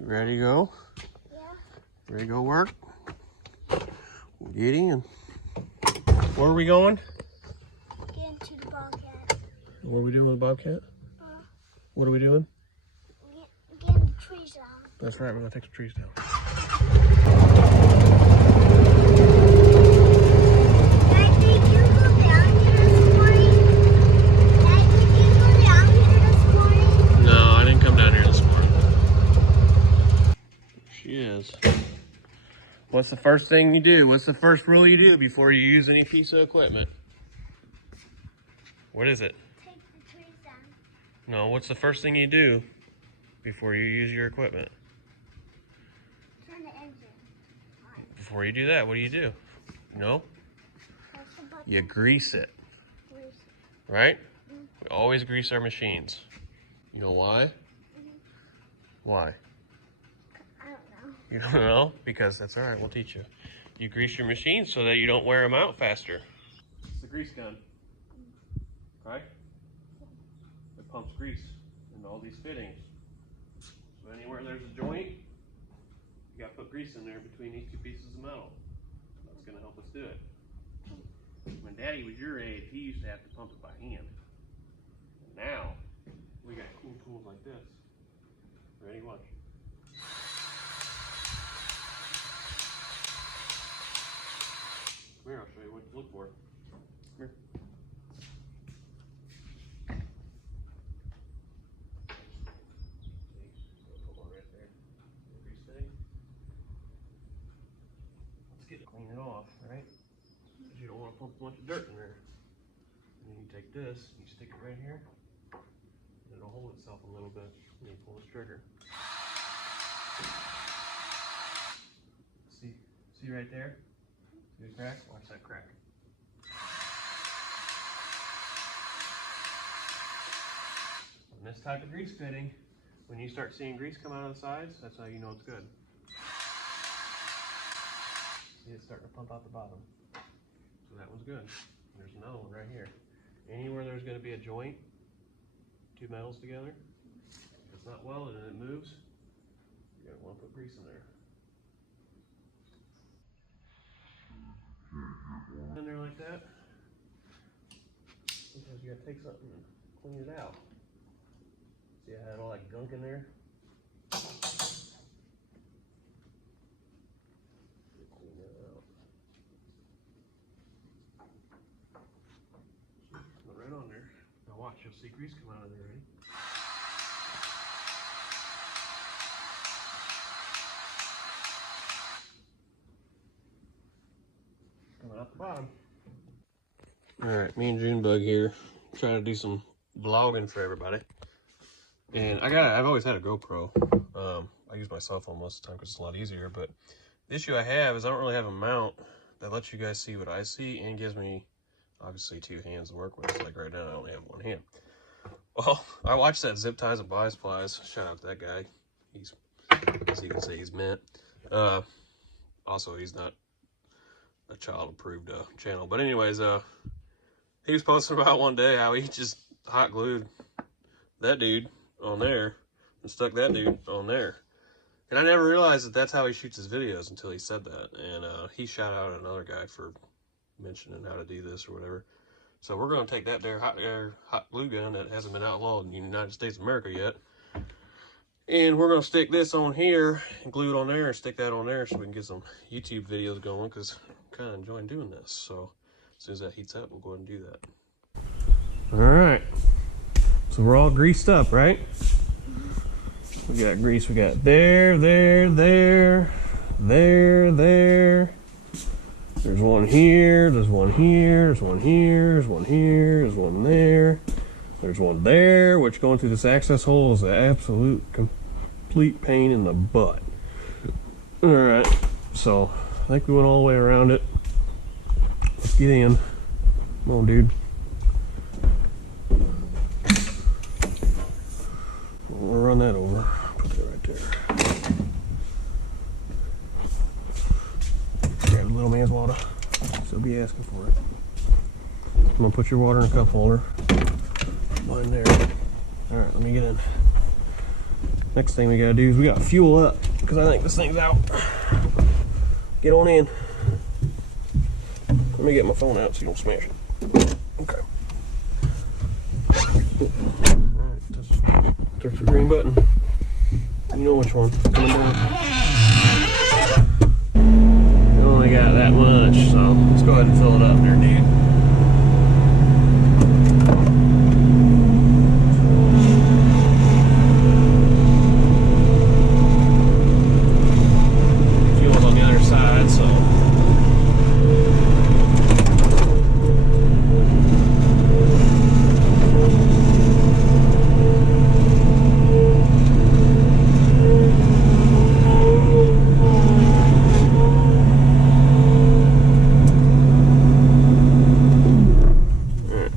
You ready to go? Yeah. Ready to go work? Get in. Where are we going? Get into the BOBCAT. What are we doing with the BOBCAT? What are we doing? Getting the trees down. That's right, we're gonna take the trees down. Dad, did you go down here this morning? Dad, did you go down here this morning? No, I didn't come down here this morning. She is. What's the first thing you do? What's the first rule you do before you use any piece of equipment? What is it? Take the trees down. No, what's the first thing you do before you use your equipment? Turn the engine on. Before you do that, what do you do? No? Press the button. You grease it, Grease it. right? We always grease our machines. You know why? Why? I don't know. You don't know? Because that's all right, we'll teach you. You grease your machines so that you don't wear them out faster. It's the grease gun, right? It pumps grease into all these fittings. So anywhere there's a joint, you gotta put grease in there between these two pieces of metal. That's gonna help us do it. When Daddy was your age, he used to have to pump it by hand. And now, we got cool tools like this. Ready, watch. Come here, I'll show you what to look for. Come here. Put one right there. Grease thing. Let's get it clean it off, right? Because you don't want to pump a bunch of dirt in there. And then you take this, you stick it right here, and it'll hold itself a little bit. And you pull this trigger. See right there? See the crack? Watch that crack. On this type of grease fitting, when you start seeing grease come out of the sides, that's how you know it's good. See, it's starting to pump out the bottom. So that one's good. There's another one right here. Anywhere there's going to be a joint, two metals together, if it's not welded and it moves, you're going to want to put grease in there. In there like that. Sometimes you gotta take something and clean it out. See, I had all that gunk in there. Clean that out. Put it right on there. Now watch, you'll see grease come out of there, ready? Coming out the bottom. Alright, me and Junebug here, trying to do some vlogging for everybody. And I've always had a GoPro. I use my cell phone most of the time because it's a lot easier, but the issue I have is I don't really have a mount that lets you guys see what I see and gives me, obviously, two hands to work with. Like right now, I only have one hand. Well, I watched that Zip Ties and Buy Supplies. Shout out to that guy. He's, as you can say, he's mint. Also, he's not a child approved channel, but anyways, he was posting about one day how he just hot glued that dude on there and stuck that dude on there, and I never realized that that's how he shoots his videos until he said that. And he shout out another guy for mentioning how to do this or whatever. So we're going to take that there hot glue gun that hasn't been outlawed in the United States of America yet, and we're going to stick this on here and glue it on there and stick that on there so we can get some YouTube videos going, because kind of enjoying doing this. So as soon as that heats up, we'll go ahead and do that. All right, so we're all greased up, right? We got grease. We got there. There's one here, there's one here, there's one here, there's one here, there's one there, there's one there, which going through this access hole is an absolute complete pain in the butt. All right, so I think we went all the way around it. Let's get in. Come on, dude. We'll run that over. Put that right there. Grab a little man's water. Still be asking for it. I'm gonna put your water in a cup holder. Mine there. All right, let me get in. Next thing we gotta do is we gotta fuel up because I think this thing's out. Get on in. Let me get my phone out so you don't smash it. Okay. Alright, touch the green button. You know which one. Coming down. You only got that much, so let's go ahead and fill it up there, dude. Fuel's on the other side, so.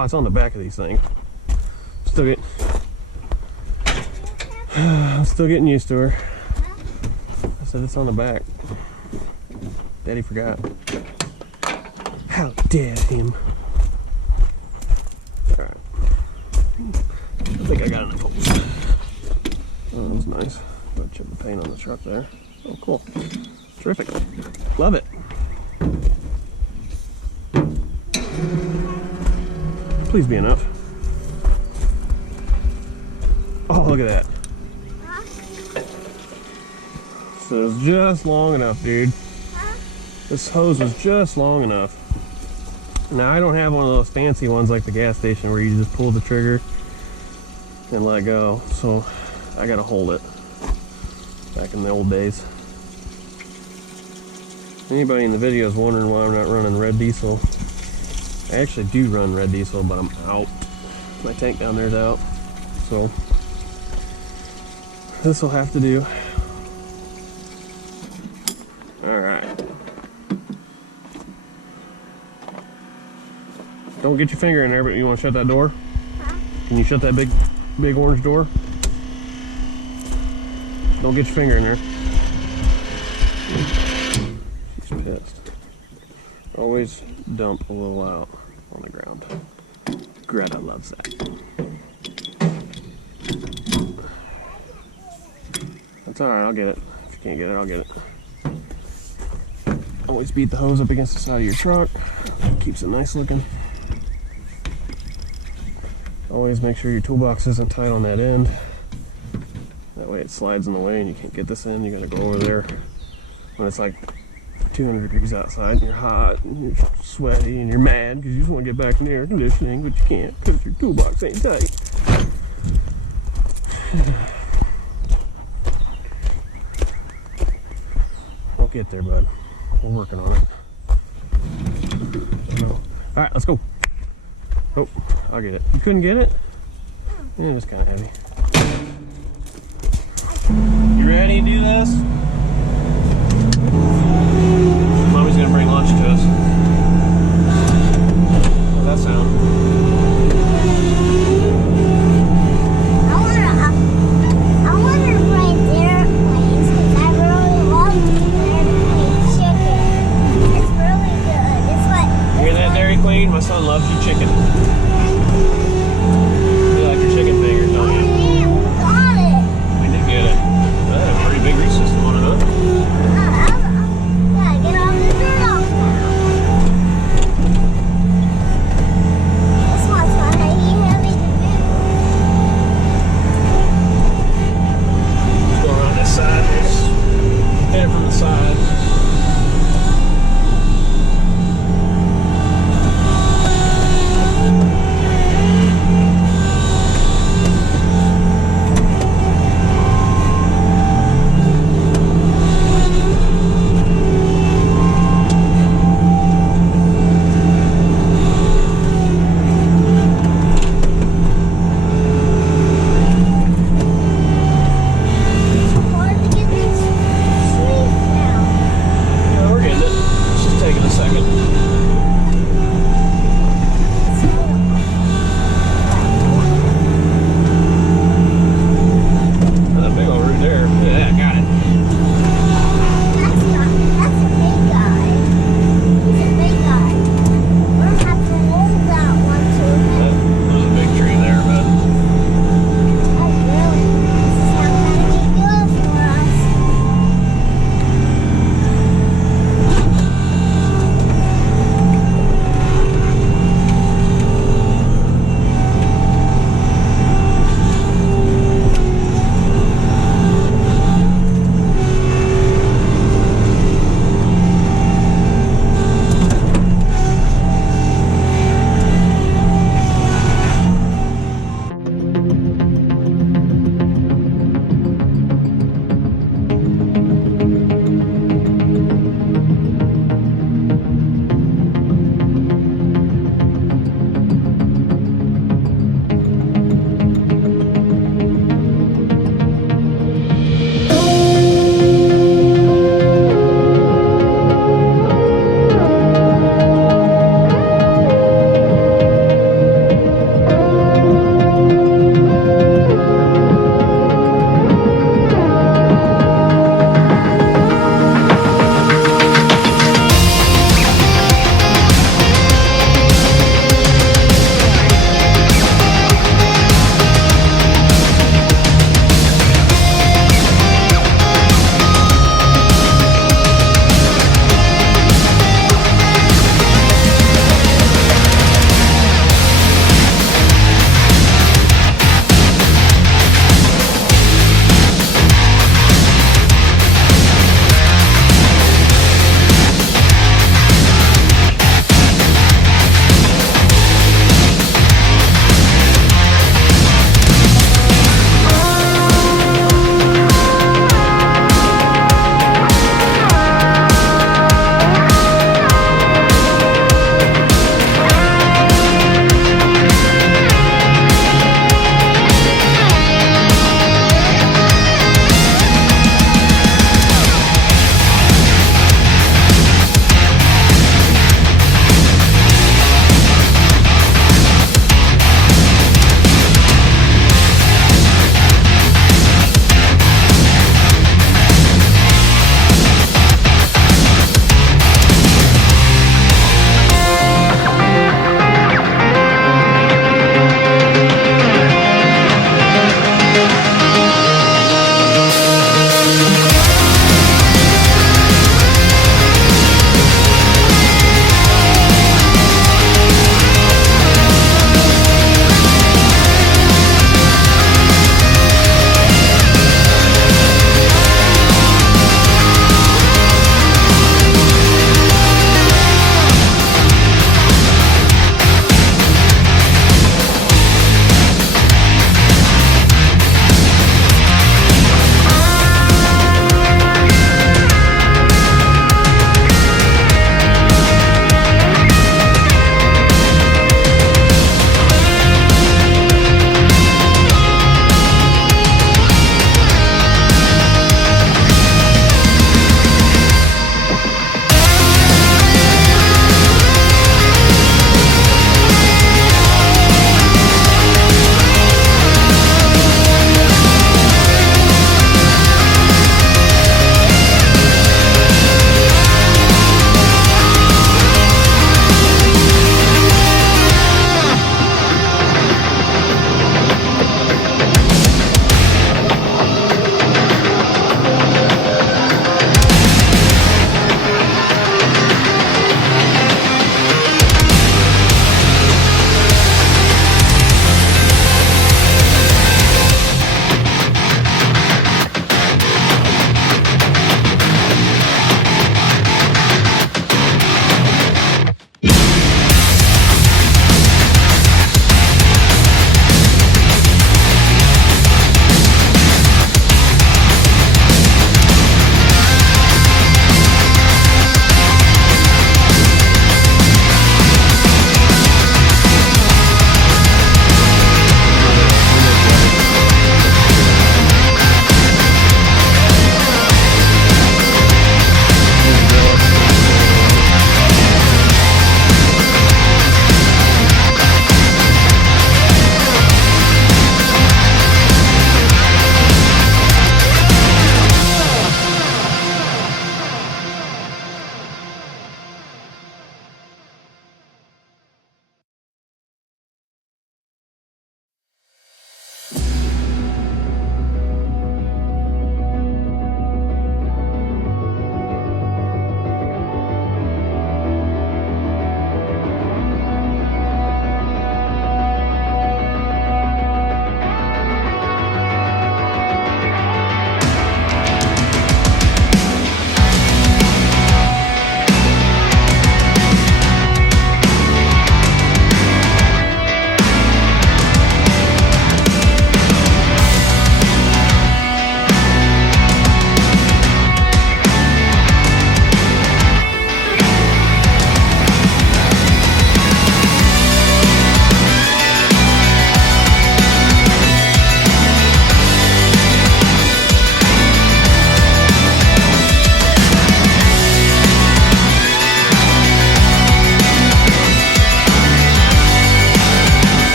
It's on the back of these things. I'm still getting used to her. I said it's on the back. Daddy forgot. How dare him? Alright. I think I got enough holes. Oh, that was nice. Got chip the paint on the truck there. Oh, cool. Terrific. Love it. Please be enough. Oh, look at that. Huh? So it's just long enough, dude. Huh? This hose was just long enough. Now, I don't have one of those fancy ones like the gas station where you just pull the trigger and let go. So I gotta hold it. Back in the old days. Anybody in the video is wondering why I'm not running red diesel. I actually do run red diesel, but I'm out. My tank down there's out. So this will have to do. Alright. Don't get your finger in there, but you want to shut that door? Huh? Can you shut that big orange door? Don't get your finger in there. She's pissed. Always dump a little out on the ground. Greta loves that. That's alright, I'll get it. If you can't get it, I'll get it. Always beat the hose up against the side of your truck. Keeps it nice looking. Always make sure your toolbox isn't tight on that end. That way it slides in the way and you can't get this in. You gotta go over there when it's like 200 degrees outside and you're hot and you're sweaty and you're mad because you just want to get back in the air conditioning, but you can't because your toolbox ain't tight. We'll get there, bud. We're working on it. Alright, let's go. Oh, I'll get it. You couldn't get it? Yeah, it's kind of heavy. You ready to do this? Mommy's gonna bring lunch to us. How's that sound? I wanna play airplanes because I really love airplane chicken. It's really good. It's like. You hear that, Dairy Queen? My son loves your chicken. You like your chicken fingers, don't you? Yeah, we got it. We did get it. That had a pretty big reach system on it.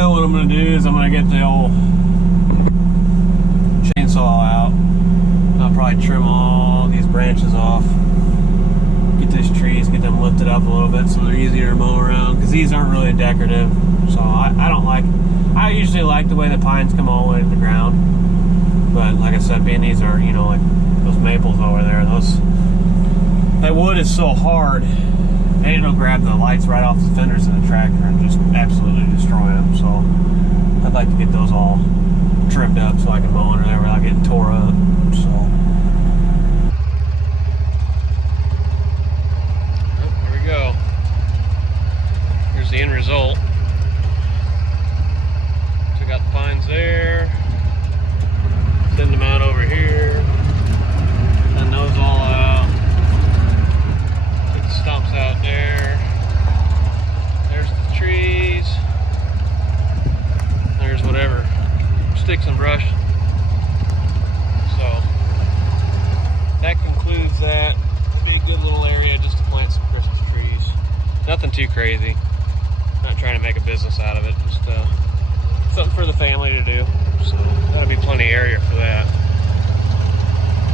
now what I'm gonna do is I'm gonna get the old chainsaw out. I'll probably trim all these branches off. Get these trees, get them lifted up a little bit so they're easier to mow around, because these aren't really decorative. So I usually like the way the pines come all the way to the ground. But like I said, being these are, you know, like those maples over there, that wood is so hard, and it'll grab the lights right off the fenders of the tractor and just absolutely destroy them. So I'd like to get those all trimmed up so I can mow under there without getting tore up. So there we go. Here's the end result. So I got the pines there. Send them out over here. Send those all out. Get the stumps out there. There's the trees. There's whatever sticks and brush. So that concludes that. Be a good little area just to plant some Christmas trees. Nothing too crazy. Not trying to make a business out of it. Just something for the family to do. So that'll be plenty of area for that.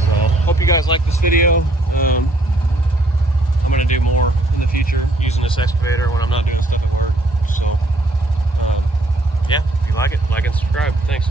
So hope you guys like this video. I'm going to do more in the future using this excavator when I'm not doing stuff at work. So yeah, if you like it, like and subscribe. Thanks.